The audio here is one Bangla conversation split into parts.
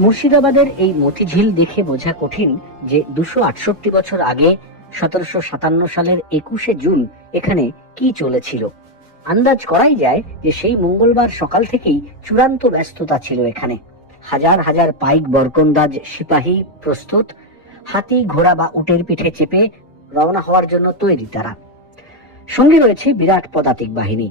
মুর্শিদাবাদের এই মতিঝিল দেখে বোঝা কঠিন যে দুশো আটষট্টি বছর আগে সতেরোশো সাতান্ন সালের একুশে জুন এখানে কি চলেছিল। আন্দাজ করাই যায় যে সেই মঙ্গলবার সকাল থেকেই চূড়ান্ত ব্যস্ততা ছিল এখানে। হাজার হাজার পাইক বরকন্দাজ সিপাহী প্রস্তুত, হাতি, ঘোড়া বা উটের পিঠে চেপে রওনা হওয়ার জন্য তৈরি তারা। সঙ্গে রয়েছে বিরাট পদাতিক বাহিনী।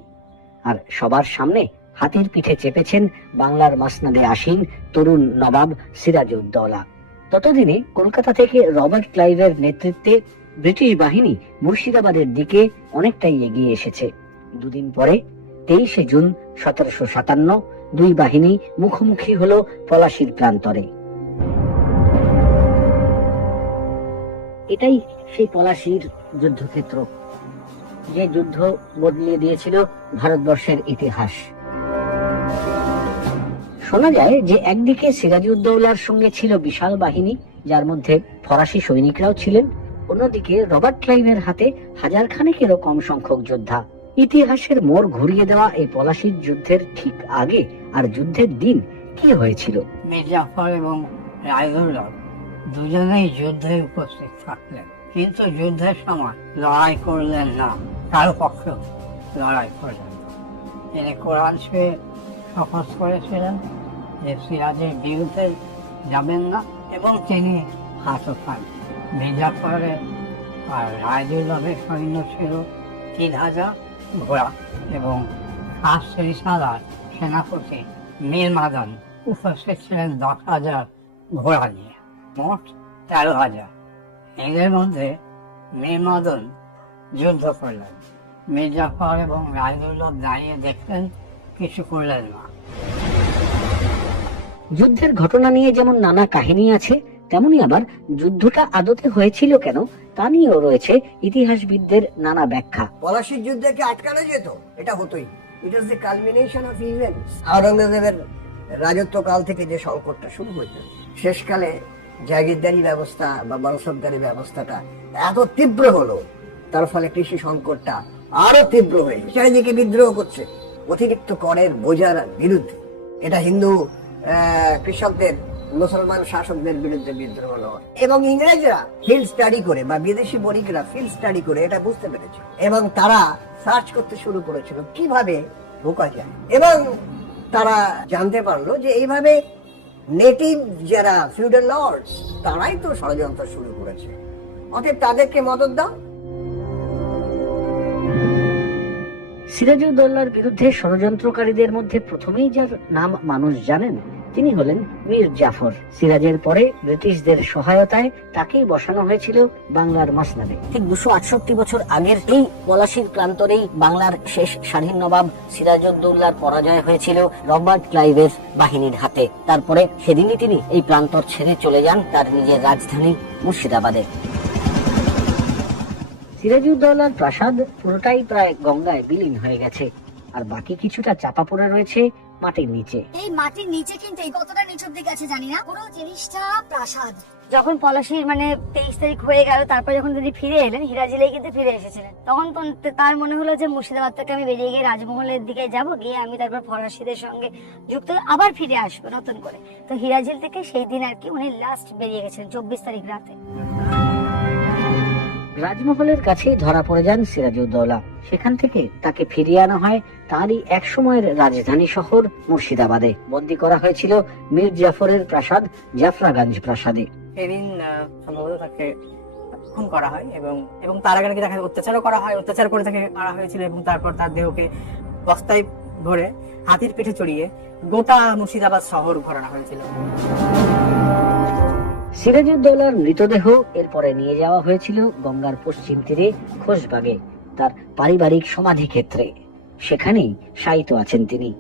আর সবার সামনে হাতির পিঠে চেপেছেন বাংলার মাসনাদে আসীন তরুণ নবাব সিরাজউদ্দৌলা। ততদিনে কলকাতা থেকে রবার্ট ক্লাইভের নেতৃত্বে ব্রিটিশ বাহিনী মুর্শিদাবাদের দিকে অনেকটাই এগিয়ে এসেছে। দুদিন পরে, তেইশে জুন সতেরোশো সাতান্ন, দুই বাহিনী মুখোমুখি হল পলাশির প্রান্তরে। এটাই সেই পলাশির যুদ্ধক্ষেত্র। যে যুদ্ধ বদলিয়ে দিয়েছিল ভারতবর্ষের ইতিহাস। শোনা যায় যে একদিকে সিরাজউদ্দৌলার সঙ্গে ছিল বিশাল বাহিনী, যার মধ্যে ফরাসি সৈনিকরাও ছিলেন। অন্যদিকে রবার্ট ক্লাইভের হাতে হাজার খানেকেরও কম সংখ্যক যোদ্ধা। ইতিহাসের মোড় ঘুরিয়ে দেওয়া এই পলাশির যুদ্ধের ঠিক আগে আর যুদ্ধের দিন কি হয়েছিল? মির্জাফর এবং রায়দুল্লাহ দুজনেই যুদ্ধে উপস্থিত থাকলেন। কিন্তু যুদ্ধের সময় লড়াই করলেন না, কারও পক্ষে লড়াই করলেন তিনি কোরআন ছুঁয়ে শপথ করেছিলেন। যে সিরাজের বিরুদ্ধে যাবেন না এবং তিনি হাতও খান মির্জাফরের আর রায়দুল্লাহের সৈন্য ছিল তিন হাজার ঘোড়া এবং খাস রিসালার সেনাপতি মীর মাদান উপস্থিত ছিলেন দশ হাজার ঘোড়া নিয়ে, মোট তেরো হাজার। এদের মধ্যে মীর মদন যুদ্ধ করলেন। মির্জাফর এবং রায়দুল্লাহ দাঁড়িয়ে দেখলেন, কিছু করলেন না। যুদ্ধের ঘটনা নিয়ে যেমন নানা কাহিনী আছে, তেমনি আবার যুদ্ধটা আদতে হয়েছিল কেন, তা নিয়েও রয়েছে ইতিহাসবিদদের নানা ব্যাখ্যা। পলাশির যুদ্ধকে আটকানো যেত? এটা হতোই। It was the culmination of events আওরঙ্গজেবের রাজত্বকাল থেকে যে সংকটটা শুরু হয়েছে, শেষকালে জাগিরদারি ব্যবস্থা বা বংশবদারি ব্যবস্থাটা এত তীব্র হলো, তার ফলে কৃষি সংকটটা আরও তীব্র হয়ে চারিদিকে বিদ্রোহ করছে, অতিরিক্ত করের বোঝার বিরুদ্ধে। এটা হিন্দু কৃষকদের, মুসলমান শাসকদের বিরুদ্ধে বিদ্রোহ হলো এবং ইংরেজরা ফিল্ড স্টাডি করে বা বিদেশি বণিকরা ফিল্ড স্টাডি করে এটা বুঝতে পেরেছে এবং তারা সার্চ করতে শুরু করেছিল কীভাবে ঢোকা যায়। এবং তারা জানতে পারল যে এইভাবে নেটিভ যারা ফিউডাল লর্ডস তারাই তো ষড়যন্ত্র শুরু করেছে। অতএব তাদেরকে মদত দাও। সিরাজউদ্দৌলার বিরুদ্ধে ষড়যন্ত্রকারীদের মধ্যে প্রথমেই যার নাম মানুষ জানেন, তিনি হলেন মীর জাফর। সিরাজের পরে ব্রিটিশদের সহায়তায় তাকেই বসানো হয়েছিল বাংলার মসনাদে। ঠিক দুশো আটষট্টি বছর আগের এই পলাশির প্রান্তরেই বাংলার শেষ স্বাধীন নবাব সিরাজউদ্দৌলার পরাজয় হয়েছিল রবার্ট ক্লাইভের বাহিনীর হাতে। তারপরে সেদিনই তিনি এই প্রান্তর ছেড়ে চলে যান তার নিজের রাজধানী মুর্শিদাবাদে। সিরাজউদ্দৌলার প্রাসাদ পুরোটাই প্রায় গঙ্গায় বিলীন হয়ে গেছে। আর বাকি কিছুটা চাপা পড়ে রয়েছে মাটির নিচে। এই মাটির নিচে কিন্তু এই কতটা নিচের দিকে আছে জানি না পুরো জিনিসটা প্রাসাদ। যখন পলাশির মানে তেইশ তারিখ হয়ে গেল তারপর যখন তিনি ফিরে এলেন হিরাজিলেই কিন্তু ফিরে এসেছিলেন। তখন তো তার মনে হলো যে মুর্শিদাবাদ থেকে আমি বেরিয়ে গিয়ে রাজমহলের দিকে যাব গিয়ে আমি তারপর ফরাসিদের সঙ্গে যুক্ত আবার ফিরে আসব নতুন করে। তো হিরাজিল থেকে সেই দিন আর কি উনি লাস্ট বেরিয়ে গেছেন চব্বিশ তারিখ রাতে। রাজমহলের কাছেই ধরা পড়ে যান সিরাজউদ্দৌলা। সেখান থেকে তাকে ফিরিয়ে আনা হয় তারই এক সময়ের রাজধানী শহর মুর্শিদাবাদে। বন্দী করা হয়েছিল মীর জাফরের প্রাসাদ, জাফরাগঞ্জ প্রাসাদে। সেদিন সম্ভবত তাকে খুন করা হয় এবং এবং তার আগে নাকি তাকে অত্যাচারও করা হয়, অত্যাচার করে তাকে মারা হয়েছিল এবং তারপর তার দেহকে বস্তায় ভরে হাতির পিঠে চড়িয়ে গোটা মুর্শিদাবাদ শহর ঘোরানো হয়েছিল। সিরাজউদ্দৌলার মৃতদেহ এরপরে নিয়ে যাওয়া হয়েছিল গঙ্গার পশ্চিম তীরে খোশবাগে তার পারিবারিক সমাধি ক্ষেত্রে। সেখানেই শায়িত আছেন তিনি।